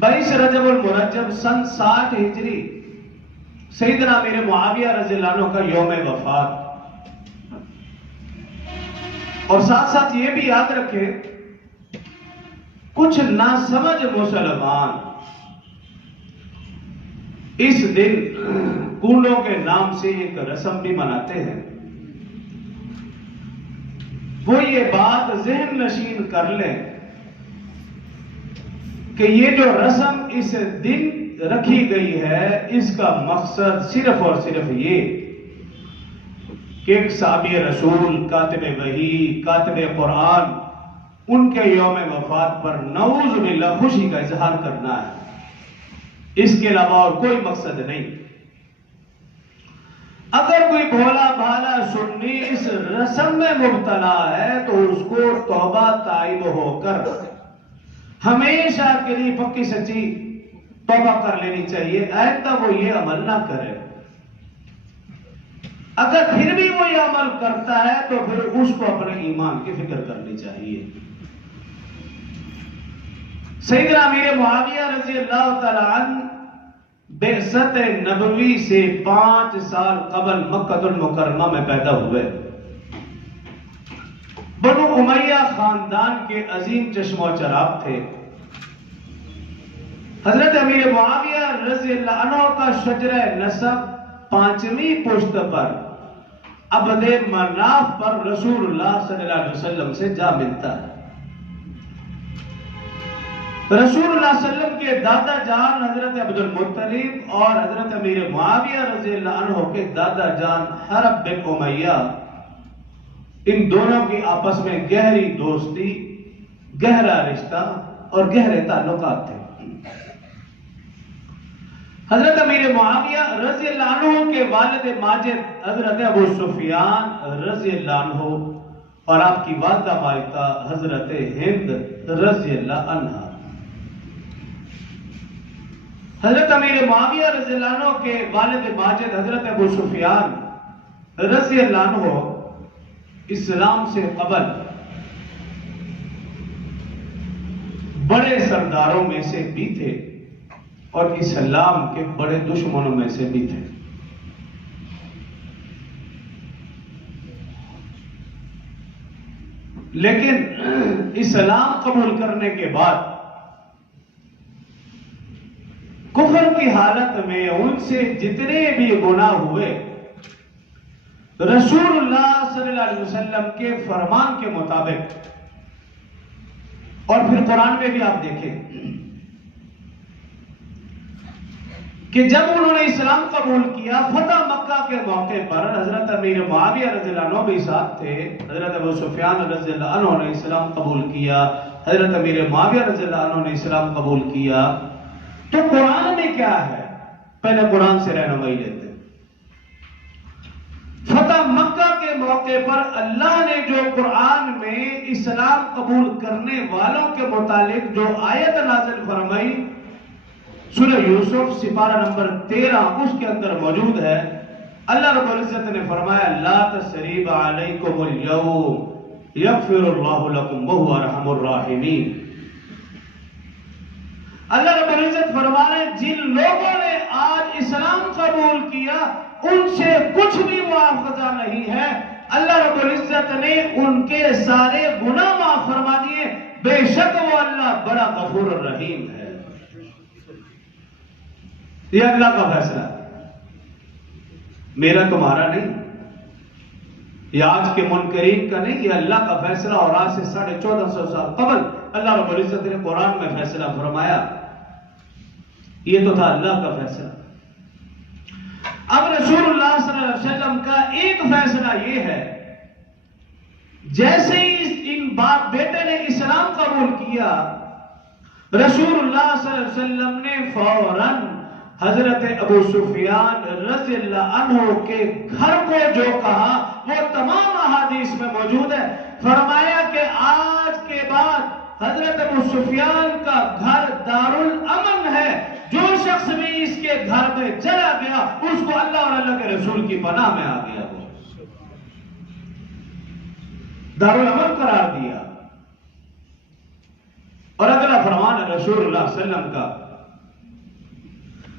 22 رجب المرجب سن 60 ہجری سیدنا امیر معاویہ رضی اللہ عنہ کا یوم وفات. اور ساتھ ساتھ یہ بھی یاد رکھے کچھ ناسمجھ مسلمان اس دن کنڈوں کے نام سے ایک رسم بھی مناتے ہیں. وہ یہ بات ذہن نشین کر لیں کہ یہ جو رسم اس دن رکھی گئی ہے اس کا مقصد صرف اور صرف یہ کہ ایک صحابی رسول، کاتب وحی، کاتب قرآن، ان کے یوم وفات پر نعوذ باللہ خوشی کا اظہار کرنا ہے. اس کے علاوہ اور کوئی مقصد نہیں. اگر کوئی بھولا بھالا سنی اس رسم میں مبتلا ہے تو اس کو توبہ تائب ہو کر ہمیشہ کے لیے پکی سچی توبہ کر لینی چاہیے. آئندہ وہ یہ عمل نہ کرے. اگر پھر بھی وہ یہ عمل کرتا ہے تو پھر اس کو اپنے ایمان کی فکر کرنی چاہیے. سیدنا امیر معاویہ رضی اللہ تعالی عنہ بعثت نبوی سے 5 سال قبل مکہ المکرمہ میں پیدا ہوئے. بنو امیہ خاندان کے عظیم چشم و چراغ تھے. حضرت امیر معاویہ رضی اللہ عنہ کا شجرہ نسب 5ویں پشت پر عبد مناف پر رسول اللہ صلی اللہ علیہ وسلم سے جا ملتا ہے. رسول اللہ صلی اللہ علیہ وسلم کے دادا جان حضرت عبد المطلب اور حضرت امیر معاویہ رضی اللہ عنہ کے دادا جان حرب بن امیہ، ان دونوں کی آپس میں گہری دوستی، گہرا رشتہ اور گہرے تعلقات تھے. حضرت امیر معاویہ رضی اللہ عنہ کے والد ماجد حضرت ابو سفیان رضی اللہ عنہ اور آپ کی والدہ مالکہ حضرت ہند رضی اللہ عنہ. حضرت امیر معاویہ رضی اللہ عنہ کے والد ماجد حضرت ابو سفیان رضی اللہ عنہ اسلام سے قبل بڑے سرداروں میں سے بھی تھے اور اسلام کے بڑے دشمنوں میں سے بھی تھے. لیکن اسلام قبول کرنے کے بعد کفر کی حالت میں ان سے جتنے بھی گناہ ہوئے رسول اللہ صلی اللہ علیہ وسلم کے فرمان کے مطابق، اور پھر قرآن میں بھی آپ دیکھیں کہ جب انہوں نے اسلام قبول کیا فتح مکہ کے موقع پر حضرت امیر معاویہ رضی اللہ عنہ بھی ساتھ تھے. حضرت ابو سفیان رضی اللہ عنہ نے اسلام قبول کیا، حضرت امیر معاویہ رضی اللہ عنہ نے اسلام قبول کیا. تو قرآن میں کیا ہے؟ پہلے قرآن سے رہنمائی لیتے ہیں. فتح مکہ کے موقع پر اللہ نے جو قرآن میں اسلام قبول کرنے والوں کے متعلق جو آیت نازل فرمائی، سورہ یوسف سپارہ نمبر 13 اس کے اندر موجود ہے. اللہ رب العزت نے فرمایا لا تثریب علیکم اليوم یغفر اللہ لکم وہو ارحم الراحمین. اللہ رب العزت فرما رہے جن لوگوں نے آج اسلام قبول کیا ان سے کچھ بھی مواخذہ نہیں ہے. اللہ رب العزت نے ان کے سارے گناہ معاف فرما دیے. بے شک وہ اللہ بڑا غفور الرحیم ہے. یہ اللہ کا فیصلہ ہے، میرا تمہارا نہیں، یہ آج کے منکرین کا نہیں، یہ اللہ کا فیصلہ. اور آج سے 1450 سال قبل اللہ رب العزت نے قرآن میں فیصلہ فرمایا. یہ تو تھا اللہ کا فیصلہ. اب رسول اللہ صلی اللہ علیہ وسلم کا ایک فیصلہ یہ ہے، جیسے ہی ان باپ بیٹے نے اسلام قبول کیا رسول اللہ صلی اللہ علیہ وسلم نے فوراً حضرت ابو سفیان رضی اللہ عنہ کے گھر کو جو کہا وہ تمام احادیث میں موجود ہے. فرمایا کہ آج کے بعد حضرت ابو سفیان کا گھر دارالامن ہے. جو شخص بھی اس کے گھر میں چلا گیا اس کو اللہ اور اللہ کے رسول کی پناہ میں آ گیا. وہ دارالامن قرار دیا. اور اگلا فرمان رسول اللہ صلی اللہ علیہ وسلم کا.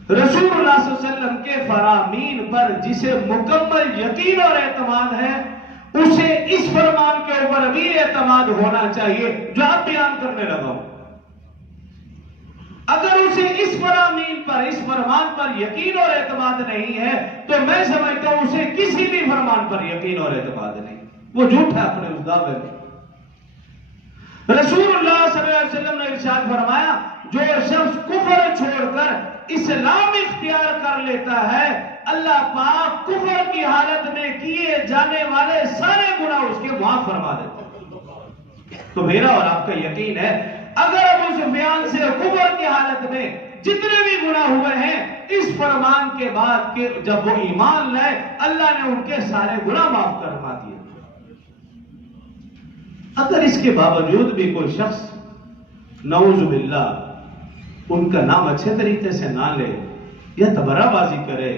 رسول اللہ صلی اللہ علیہ وسلم کے فرامین پر جسے مکمل یقین اور اعتماد ہے اسے اس فرمان کے اوپر بھی اعتماد ہونا چاہیے جو آپ بیان کرنے لگا ہوں. اگر اسے اس فرامین پر اس فرمان پر یقین اور اعتماد نہیں ہے تو میں سمجھتا ہوں اسے کسی بھی فرمان پر یقین اور اعتماد نہیں. وہ جھوٹ ہے اپنے اس دعوے میں. رسول اللہ صلی اللہ علیہ وسلم نے ارشاد فرمایا جو شخص کفر چھوڑ کر اسلام اختیار کر لیتا ہے اللہ پاک کفر کی حالت میں کیے جانے والے سارے گناہ اس کے معاف فرما دیتا ہے. تو میرا اور آپ کا یقین ہے اگر ابو سفیان سے کفر کی حالت میں جتنے بھی گناہ ہوئے ہیں اس فرمان کے بعد کہ جب وہ ایمان لائے اللہ نے ان کے سارے گناہ معاف کروا دیے. اگر اس کے باوجود بھی کوئی شخص نعوذ باللہ ان کا نام اچھے طریقے سے نہ لے یا تبرہ بازی کرے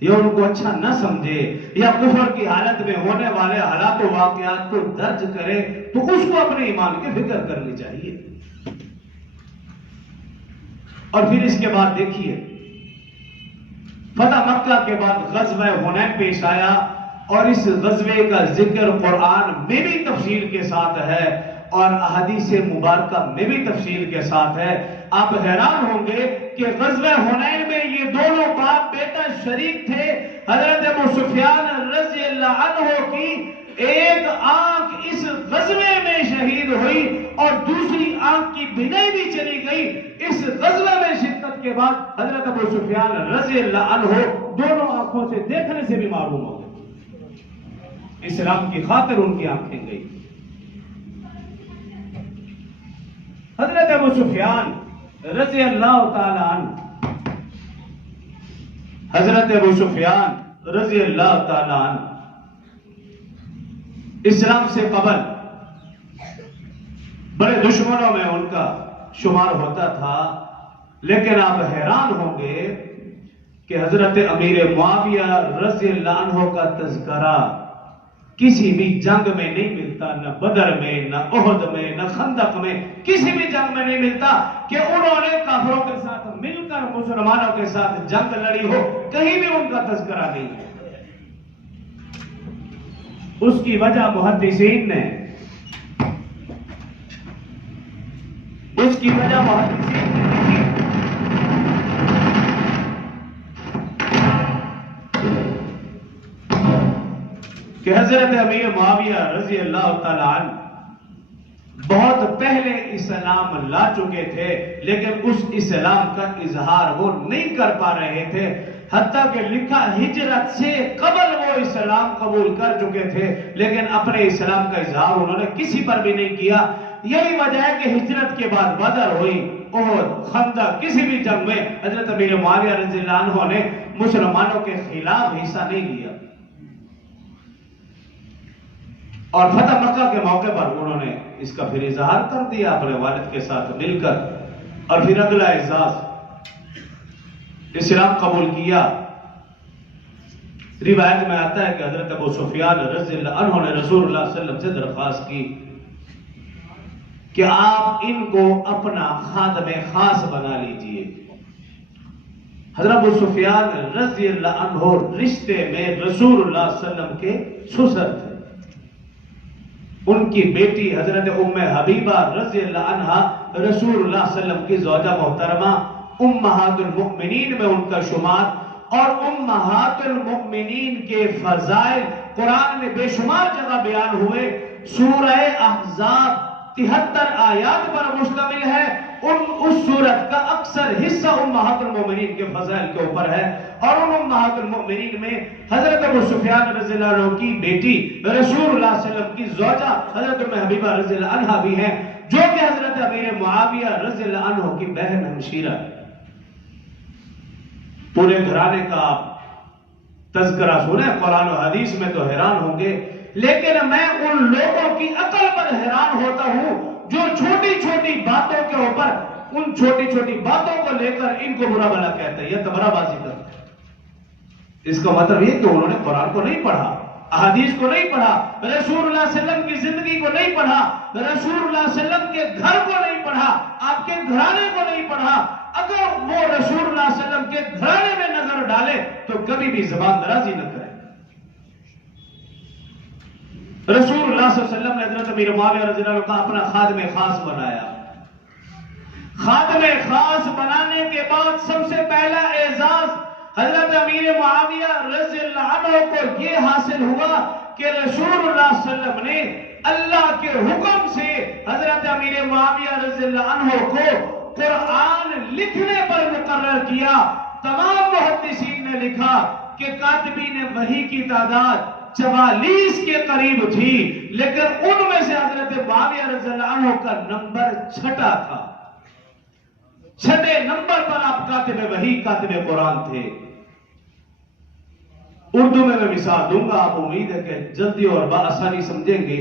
یا ان کو اچھا نہ سمجھے یا کفر کی حالت میں ہونے والے حالات و واقعات کو درج کرے تو اس کو اپنے ایمان کی فکر کرنی چاہیے. اور پھر اس کے بعد دیکھیے فتح مکہ کے بعد غزوہ حنین پیش آیا اور اس غزوے کا ذکر قرآن میں بھی تفصیل کے ساتھ ہے اور احادیث مبارکہ میں بھی تفصیل کے ساتھ ہے. آپ حیران ہوں گے کہ غزوہ حنین میں یہ دونوں باپ بیٹا شریک تھے. حضرت ابو سفیان رضی اللہ عنہ کی ایک آنکھ اس غزوے میں شہید ہوئی اور دوسری آنکھ کی بینائی بھی چلی گئی. اس غزوے میں شدت کے بعد حضرت ابو سفیان رضی اللہ عنہ دونوں آنکھوں سے دیکھنے سے بھی معلوم ہو گئے. اسلام کی خاطر ان کی آنکھیں گئی. حضرت ابو سفیان رضی اللہ تعالی عنہ حضرت ابو سفیان رضی اللہ تعالی عنہ اسلام سے قبل بڑے دشمنوں میں ان کا شمار ہوتا تھا. لیکن آپ حیران ہوں گے کہ حضرت امیر معاویہ رضی اللہ عنہ کا تذکرہ کسی بھی جنگ میں نہیں ملتا, نہ بدر میں نہ احد میں نہ خندق میں کسی بھی جنگ میں نہیں ملتا کہ انہوں نے کافروں کے ساتھ مل کر مسلمانوں کے ساتھ جنگ لڑی ہو. کہیں بھی ان کا تذکرہ نہیں ہے. اس کی وجہ محدثین نے لکھی کہ حضرت امیر معاویہ رضی اللہ تعالی عنہ بہت پہلے اسلام لا چکے تھے لیکن اس اسلام کا اظہار وہ نہیں کر پا رہے تھے. حتیٰ کہ لکھا ہجرت سے قبل وہ اسلام قبول کر چکے تھے لیکن اپنے اسلام کا اظہار انہوں نے کسی پر بھی نہیں کیا. یہی وجہ ہے کہ ہجرت کے بعد بدر ہوئی, احد, خندق, کسی بھی جنگ میں حضرت امیر معاویہ رضی اللہ عنہ نے مسلمانوں کے خلاف حصہ نہیں لیا. اور فتح مکہ کے موقع پر انہوں نے اس کا پھر اظہار کر دیا اپنے والد کے ساتھ مل کر, اور پھر اگلا اعزاز اسلام قبول کیا. روایت میں آتا ہے کہ حضرت ابو سفیان رضی اللہ عنہ نے رسول اللہ صلی اللہ علیہ وسلم سے درخواست کی کہ آپ ان کو اپنا خادم خاص بنا لیجئے. حضرت ابو سفیان رضی اللہ عنہ رشتے میں رسول اللہ صلی اللہ علیہ وسلم کے سسر تھے. ان کی بیٹی حضرت ام حبیبہ رضی اللہ عنہ رسول اللہ صلی اللہ علیہ وسلم کی زوجہ محترمہ امہات المؤمنین میں ان کا شمار, اور امہات المؤمنین کے فضائل قرآن میں بے شمار جگہ بیان ہوئے. سورہ احزاب 73 آیات پر مشتمل ہے. اس سورت کا اکثر حصہ امہات المؤمنین کے فضائل کے اوپر ہے, اور ان امہات المؤمنین میں حضرت ابو سفیان رضی اللہ عنہ کی بیٹی رسول اللہ صلی اللہ علیہ وسلم کی زوجہ حضرت ام حبیبہ رضی اللہ عنہ بھی ہیں جو کہ حضرت امیر معاویہ رضی اللہ عنہ کی بہن ہمشیرہ. پورے گھرانے کا تذکرہ سنیں قرآن و حدیث میں تو حیران ہوں گے, لیکن میں ان لوگوں کی عقل پر حیران ہوتا ہوں جو چھوٹی چھوٹی باتوں کے اوپر ان چھوٹی چھوٹی باتوں کو لے کر ان کو برا بھلا کہتے ہیں یا تبرہ بازی کرتے ہیں. اس کا مطلب یہ کہ انہوں نے قرآن کو نہیں پڑھا, احادیث کو نہیں پڑھا، رسول اللہ صلی اللہ علیہ وسلم کی زندگی کو نہیں پڑھا، رسول اللہ صلی اللہ علیہ وسلم کے گھر کو نہیں پڑھا، آپ کے گھرانے کو نہیں پڑھا، اگر وہ رسول اللہ صلی اللہ علیہ وسلم کے گھرانے میں نظر ڈالے تو کبھی بھی زبان درازی نہ کرے۔ رسول اللہ صلی اللہ علیہ وسلم نے حضرت امیر معاویہ رضی اللہ عنہ کا اپنا خادم خاص بنایا۔ خادم خاص بنانے کے بعد سب سے پہلا اعزاز حضرت امیر معاویہ رضی اللہ عنہ کو یہ حاصل ہوا کہ رسول اللہ صلی اللہ علیہ وسلم نے اللہ کے حکم سے حضرت امیر معاویہ رضی اللہ عنہ کو قرآن لکھنے پر مقرر کیا۔ تمام محدثین نے لکھا کہ کاتبین وحی کی تعداد 44 کے قریب تھی، لیکن ان میں سے حضرت معاویہ رضی اللہ عنہ کا نمبر 6 تھا۔ 6 نمبر پر آپ کاتب وحی، کاتب قرآن تھے۔ اردو میں مثال دوں گا، آپ امید ہے کہ جلدی اور بآسانی سمجھیں گے۔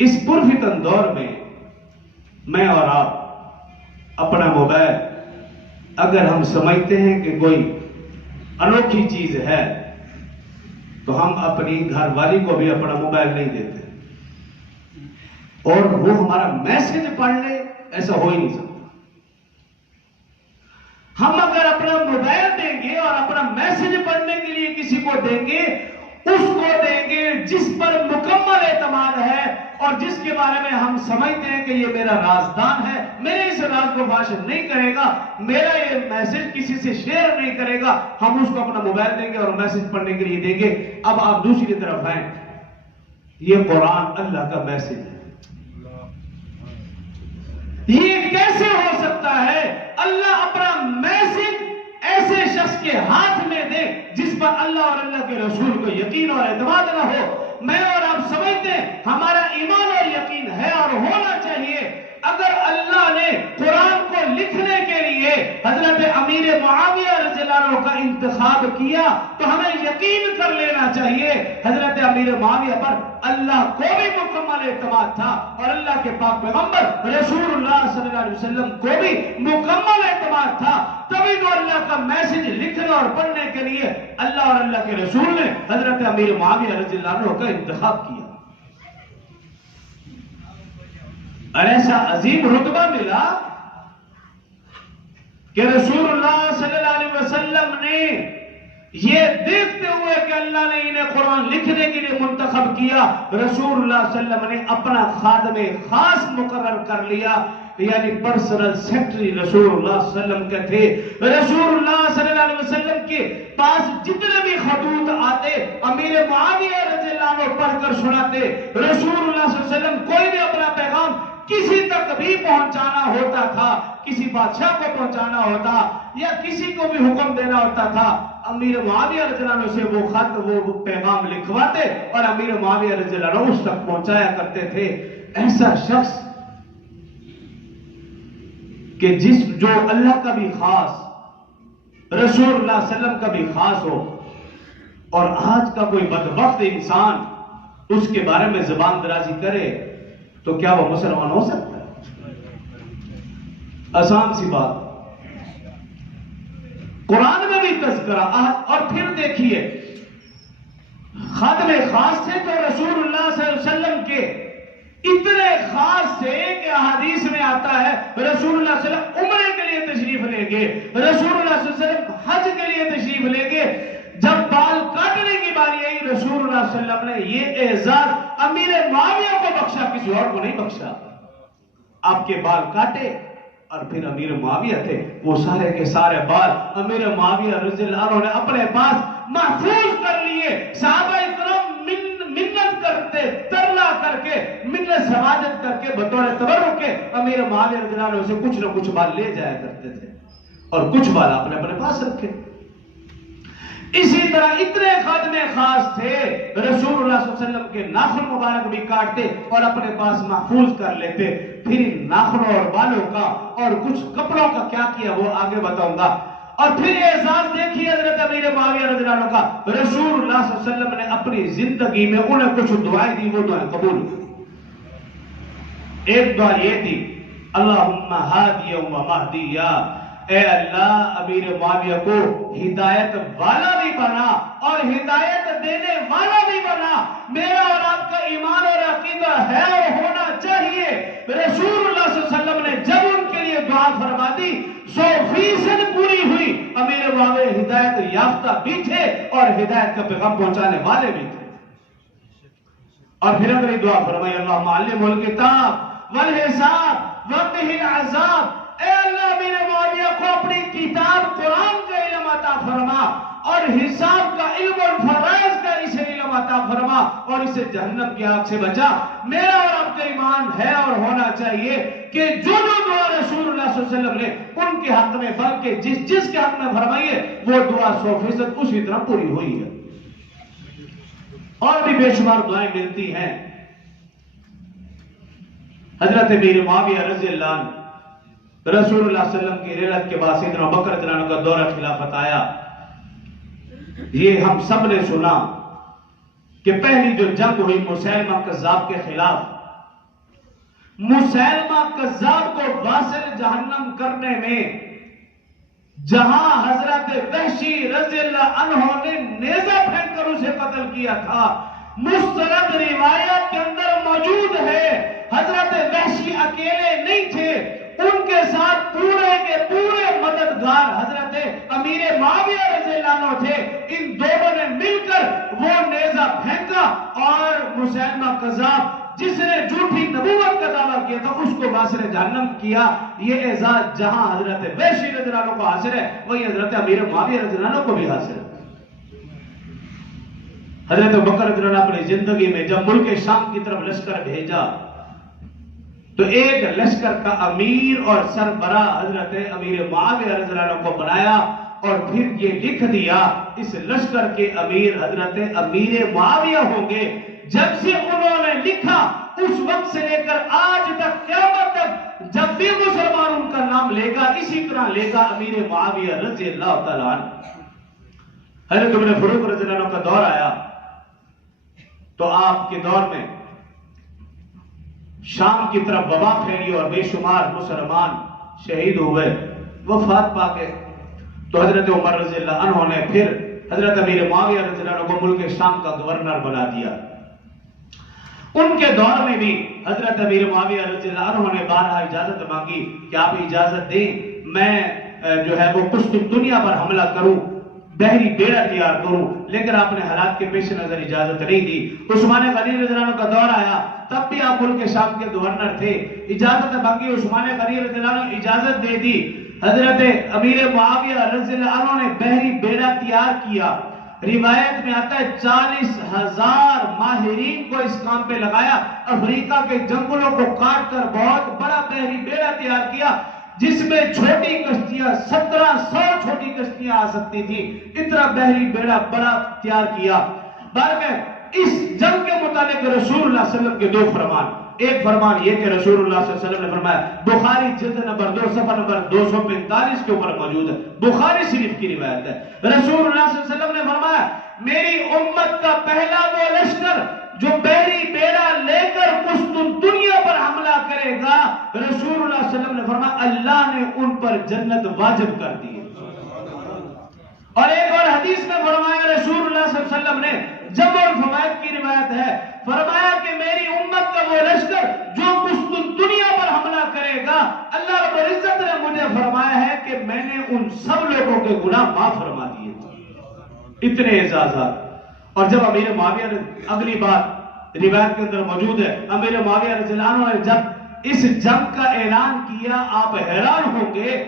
اس پرفتن دور میں اور آپ اپنا موبائل اگر ہم سمجھتے ہیں کہ کوئی انوکھی چیز ہے تو ہم اپنی گھر والی کو بھی اپنا موبائل نہیں دیتے اور وہ ہمارا میسج پڑھ لے، ایسا ہو ہی نہیں سکتا۔ ہم اگر اپنا موبائل دیں گے اور اپنا میسج پڑھنے کے لیے کسی کو دیں گے، اس کو دیں گے جس پر مکمل اعتماد ہے اور جس کے بارے میں ہم سمجھتے ہیں کہ یہ میرا رازدان ہے، میرے اس راز کو فاش نہیں کرے گا، میرا یہ میسج کسی سے شیئر نہیں کرے گا، ہم اس کو اپنا موبائل دیں گے اور میسج پڑھنے کے لیے دیں گے۔ اب آپ دوسری طرف آئیں، یہ قرآن اللہ کا میسج ہے، یہ کیسے ہو سکتا ہے اللہ اپنا میسج ایسے شخص کے ہاتھ میں دے جس پر اللہ اور اللہ کے رسول کو یقین اور اعتماد نہ ہو؟ میں اور آپ سمجھتے ہیں ہمارا ایمان اور یقین ہے اور ہونا چاہیے۔ اگر اللہ نے قرآن کو لکھنے کے لیے حضرت امیر معاویہ رضی اللہ عنہ کا انتخاب کیا تو ہمیں یقین کر لینا چاہیے حضرت امیر معاویہ پر اللہ کو بھی مکمل اعتماد تھا اور اللہ کے پاک پیغمبر رسول اللہ صلی اللہ علیہ وسلم کو بھی مکمل اعتماد تھا۔ تبھی تو اللہ کا میسج لکھنے اور پڑھنے کے لیے اللہ اور اللہ کے رسول نے حضرت امیر معاویہ رضی اللہ عنہ کا انتخاب کیا اور ایسا عظیم رتبہ ملا کہ رسول اللہ صلی اللہ علیہ وسلم نے یہ دیکھتے ہوئے کہ اللہ نے انہیں قرآن لکھنے کے لیے منتخب کیا، رسول اللہ صلی اللہ علیہ وسلم نے اپنا خادم خاص مقرر کر لیا، یعنی پرسنل سیکرٹری رسول اللہ صلی اللہ علیہ وسلم کے تھے۔ رسول اللہ صلی اللہ علیہ وسلم کے پاس جتنے بھی خطوط آتے امیر معاویہ رضی اللہ عنہ پڑھ کر سناتے۔ رسول اللہ صلی اللہ علیہ وسلم کوئی بھی اپنا پیغام کسی تک بھی پہنچانا ہوتا تھا، کسی بادشاہ کو پہنچانا ہوتا یا کسی کو بھی حکم دینا ہوتا تھا، امیر معاویہ رضی اللہ عنہ سے وہ خط وہ پیغام لکھواتے اور امیر معاویہ رضی اللہ عنہ اس تک پہنچایا کرتے تھے۔ ایسا شخص کہ جو اللہ کا بھی خاص، رسول اللہ صلی اللہ علیہ وسلم کا بھی خاص ہو، اور آج کا کوئی بدبخت انسان اس کے بارے میں زبان درازی کرے تو کیا وہ مسلمان ہو سکتا ہے؟ آسان سی بات۔ قرآن میں بھی تذکرہ، اور پھر دیکھیے خادم خاص سے تو رسول اللہ صلی اللہ علیہ وسلم کے اتنے خاص تھے کہ احادیث میں آتا ہے رسول اللہ صلی اللہ علیہ وسلم عمرے کے لیے تشریف لے گئے، رسول اللہ صلی اللہ علیہ وسلم حج کے لیے تشریف لے گئے، جب بال کاٹنے کی باری آئی رسول اللہ صلی اللہ علیہ وسلم نے یہ اعزاز امیر معاویہ کو بخشا، کسی اور کو نہیں بخشا۔ آپ کے بال کاٹے اور پھر امیر معاویہ تھے، وہ سارے کے سارے بال امیر معاویہ رضی اللہ عنہ نے اپنے پاس محفوظ کر لیے۔ صحابہ اکرام منت کرتے، ترلا کر کے، منت سماجت کر کے بطور تبرک کے امیر معاویہ رضی اللہ عنہ سے کچھ نہ کچھ بال لے جایا کرتے تھے اور کچھ بال آپ نے اپنے پاس رکھے۔ اسی طرح اتنے خادم خاص تھے، رسول اللہ صلی اللہ علیہ وسلم کے ناخن مبارک بھی کاٹتے اور اپنے پاس محفوظ کر لیتے۔ پھر ان ناخنوں اور بالوں کا اور کچھ کپڑوں کا کیا کیا وہ آگے بتاؤں گا۔ اور پھر اعزاز دیکھیے حضرت امیر معاویہ رضی اللہ عنہ کا، رسول اللہ صلی اللہ علیہ وسلم نے اپنی زندگی میں انہیں کچھ دعائیں دی، وہ دعائیں قبول کی۔ ایک دعا یہ تھی، اللہم ہادیا و مہدیا، اے اللہ امیر معاویہ کو ہدایت والا بھی بنا اور ہدایت دینے والا بھی بنا. میرا اور آپ کا ایمان اور عقیدہ ہے اور ہونا چاہیے. رسول اللہ صلی اللہ علیہ وسلم نے جب ان کے لیے دعا فرما دی 100% پوری ہوئی. امیر معاویہ ہدایت یافتہ بھی تھے اور ہدایت کا پیغام پہنچانے والے بھی تھے. اور پھر اگلی دعا فرمائی اللہم علمہ الکتاب والحساب وقہ العذاب. اے اللہ میرے معاویہ کو اپنی کتاب قرآن کا علم عطا فرما اور حساب کا علم اور فرائض کا اسے علم عطا فرما اور اسے جہنم کی آگ سے بچا. میرا اور آپ کا ایمان ہے اور ہونا چاہیے کہ جو دعا رسول اللہ صلی اللہ علیہ وسلم نے ان کے حق میں بلکہ جس کے حق میں فرمائی ہے وہ دعا 100% اسی طرح پوری ہوئی ہے. اور بھی بے شمار دعائیں ملتی ہیں. حضرت امیر معاویہ رضی اللہ عنہ رسول اللہ صلی اللہ علیہ وسلم کی رحلت کے بعد سیدنا ابو بکر رضی اللہ عنہ کا دورہ خلافت آیا. یہ ہم سب نے سنا کہ پہلی جو جنگ ہوئی مسیلمہ کذاب کے خلاف، مسیلمہ کذاب کو واصل جہنم کرنے میں جہاں حضرت وحشی رضی اللہ عنہ نے نیزہ پھینک کر اسے قتل کیا تھا، مستند روایت کے اندر موجود ہے حضرت وحشی اکیلے نہیں تھے، ان کے ساتھ پورے کے پورے مددگار حضرت امیر معاویہ رضی اللہ عنہ تھے. ان دونوں نے مل کر وہ نیزہ پھینکا اور مسیلمہ کذاب جس نے جھوٹی نبوت کا دعویٰ کیا تھا اس کو واصل جہنم کیا. یہ اعزاز جہاں حضرت وحشی رضی اللہ عنہ کو حاصل ہے وہی حضرت امیر معاویہ رضی اللہ عنہ کو بھی حاصل ہے. حضرت ابو بکر رضی اللہ عنہ اپنی زندگی میں جب ملک شام کی طرف لشکر بھیجا تو ایک لشکر کا امیر اور سربراہ حضرت امیر معاویہ رضی اللہ عنہ کو بنایا اور پھر یہ لکھ دیا اس لشکر کے امیر حضرت امیر معاویہ ہوں گے. جب سے انہوں نے لکھا اس وقت سے لے کر آج تک قیامت تک جب بھی مسلمان ان کا نام لے گا اسی طرح لے گا امیر معاویہ رضی اللہ تعالیٰ عنہ. حضرت عمر فاروق رضی اللہ عنہ کا دور آیا تو آپ کے دور میں شام کی طرف وبا پھیلی اور بے شمار مسلمان شہید ہوئے، وفات پا گئے. تو حضرت عمر رضی اللہ عنہ نے پھر حضرت امیر معاویہ رضی اللہ عنہ کو ملک شام کا گورنر بنا دیا. ان کے دور میں بھی حضرت امیر معاویہ رضی اللہ عنہ نے بارہا اجازت مانگی کہ آپ اجازت دیں میں جو ہے وہ قسطنطنیہ پر حملہ کروں، بحری بیڑا تیار کروں، لیکن آپ نے حالات کے پیش نظر اجازت نہیں دی. عثمان غنی رضی اللہ عنہ کا دور آیا تب بھی آپ ملک شام کے گورنر تھے، اجازت مانگی، عثمان غنی رضی اللہ عنہ اجازت دے دی. حضرت امیر معاویہ رضی اللہ عنہ نے بحری بیڑا تیار کیا. روایت میں آتا ہے 40,000 ماہرین کو اس کام پہ لگایا، افریقہ کے جنگلوں کو کاٹ کر بہت بڑا بحری بیڑا تیار کیا جس میں چھوٹی کشتیاں 1700 چھوٹی کشتیاں آ سکتی تھی. اتنا بحری بیڑا بڑا تیار کیا. بہرکہ اس جنگ کے متعلق رسول اللہ صلی اللہ علیہ وسلم کے 2 فرمان. ایک فرمان یہ کہ رسول اللہ صلی اللہ علیہ وسلم نے فرمایا، بخاری جلد نمبر 2 صفحہ نمبر 245 کے اوپر موجود ہے، بخاری شریف کی روایت ہے. رسول اللہ صلی اللہ علیہ وسلم نے فرمایا میری امت کا پہلا وہ لشکر جو بحری بیڑا لے کر قسطنطنیہ پر حملہ کرے گا، رسول اللہ صلی اللہ علیہ وسلم نے فرمایا اللہ نے ان پر جنت واجب کر دی. اور ایک اور حدیث میں فرمایا رسول اللہ صلی اللہ علیہ وسلم نے، جب اور فوائد کی روایت ہے، فرمایا کہ میری امت کا وہ لشکر جو قسطنطنیہ پر حملہ کرے گا، اللہ رب العزت نے مجھے فرمایا ہے کہ میں نے ان سب لوگوں کے گناہ معاف فرما دیے. اتنے اعزازات. اور جب امیر معاویہ نے اگلی بات روایت کے اندر موجود ہے، امیر معاویہ رضی اللہ عنہ نے جب اس جنگ کا اعلان کیا آپ حیران ہوں گے،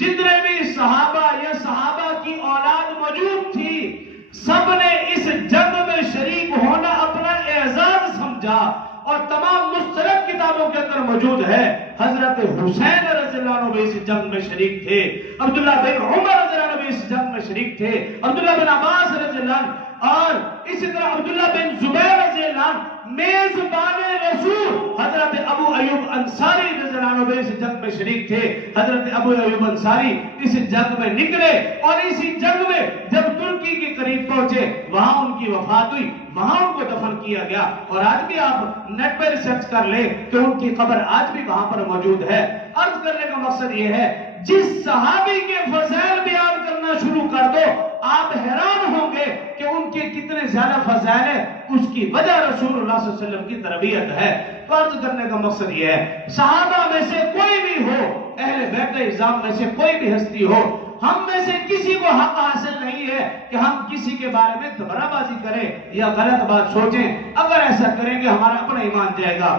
جتنے بھی صحابہ یا صحابہ کی اولاد موجود تھی سب نے اس جنگ میں شریک ہونا اپنا اعزاز سمجھا. اور تمام مستند کتابوں کے اندر موجود ہے حضرت حسین رضی اللہ عنہ بھی اس جنگ میں شریک تھے، عبداللہ بن عمر رضی اللہ عنہ بھی اس جنگ میں شریک تھے، عبداللہ بن عباس رضی اللہ عنہ اور اسی طرح عبداللہ بن زبیر رضی اللہ عنہ، میزبان رسول حضرت ابو ایوب انصاری رضی اللہ عنہ بھی اس جنگ میں شریک تھے. حضرت ابو ایوب انصاری اس جنگ میں نکلے اور اسی جنگ میں جب ترکی کے قریب پہنچے وہاں ان کی وفات ہوئی، وہاں ان کو دفن کیا گیا. اور آج بھی آپ نیٹ پہ ریسرچ کر لیں کہ ان کی قبر آج بھی وہاں پر موجود ہے. عرض کرنے کا مقصد یہ ہے جس صحابی کے فضائل بیان کرنا شروع کر دو آپ حیران ہوں گے کہ ان کے کتنے زیادہ فضائل ہیں. اس کی وجہ رسول اللہ صلی اللہ علیہ وسلم کی تربیت ہے. تو عرض کرنے کا مقصد یہ ہے صحابہ میں سے کوئی بھی ہو, اہل بیت اعظام میں سے کوئی بھی ہستی ہو, ہم میں سے کسی کو حق حاصل نہیں ہے کہ ہم کسی کے بارے میں تبرہ بازی کریں یا غلط بات سوچیں. اگر ایسا کریں گے ہمارا اپنا ایمان جائے گا.